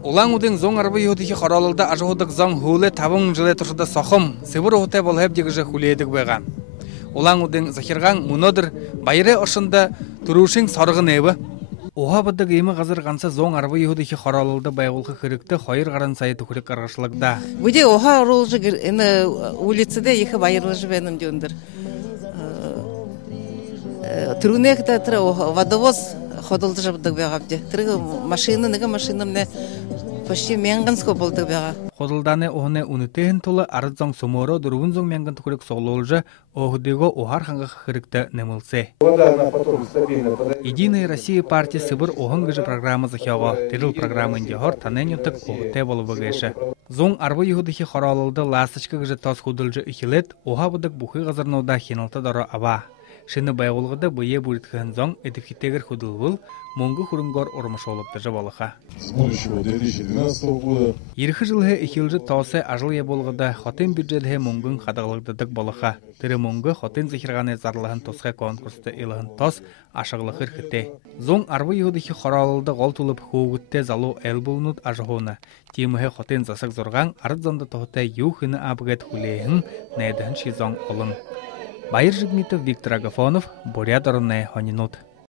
Улан удың зоң арбы юдихи хоралылда ажығудық зоң хулы табың жылы тұршыда соқым, сыбыр ұғытай болхеп дегіжі хулейдік бәға. Улан удың захирған мұнодыр байыры ұшында тұрушың сарғын әбі. Оға бұддық емі ғазыр ғанса зоң арбы юдихи хоралылда байғылқы қырықты қойыр ғаран сайты күрік арғашылықда. Бұде оға ұрылжы улицеде ехі байырлыжы бәнім дөндір. Трунекта водовоз ходылды жабдық бәғабде. Трығы машина, неге машина мне почти менғанско болдық бәға. Ходылданы оғыны үнітейін тұлы арыз зоң суморо дұруын зоң менғын түкірік соғылылжы оғыдығы оғар қанға қырыкты немілсе. Единая Россия партия Сыбыр оғын ғыжы программы захиоға тіріл программынде хор танен юттық оғытай болу бұғайшы. Зоң арбы юхудыхи хоралылды ластычка ғыжы тас худылжы ихилет оға бұдық бұқы ғазырнауда хеналты дары аба. Шыны байғылғыда бұйе бұрытқын зоң эдифхиттегір худыл бұл, мұңғы хүрінгор ормыш олыпты жабалыға. С будущего 2012 года. Ерхі жылғы ихилжы таусы ажыл е болғыда хотын бюджетге мұңғын қадағылығдыдық болыға. Тірі мұңғы хотын зихирғаны зарлығын тосқа конкурсты илығын тос ашығылықыр хітте. Зоң арбы юхудыхи хоралылды ғол тұлып хуғытте залу әл болынуд ажығуына. Тимығы хотын засық зорған арыз зонды тоғытай юхыны абығет хулейхін найдығын шизон олын. Байыр Жигмитов, Виктор Агафонов, Бурят Орунная Хонинут.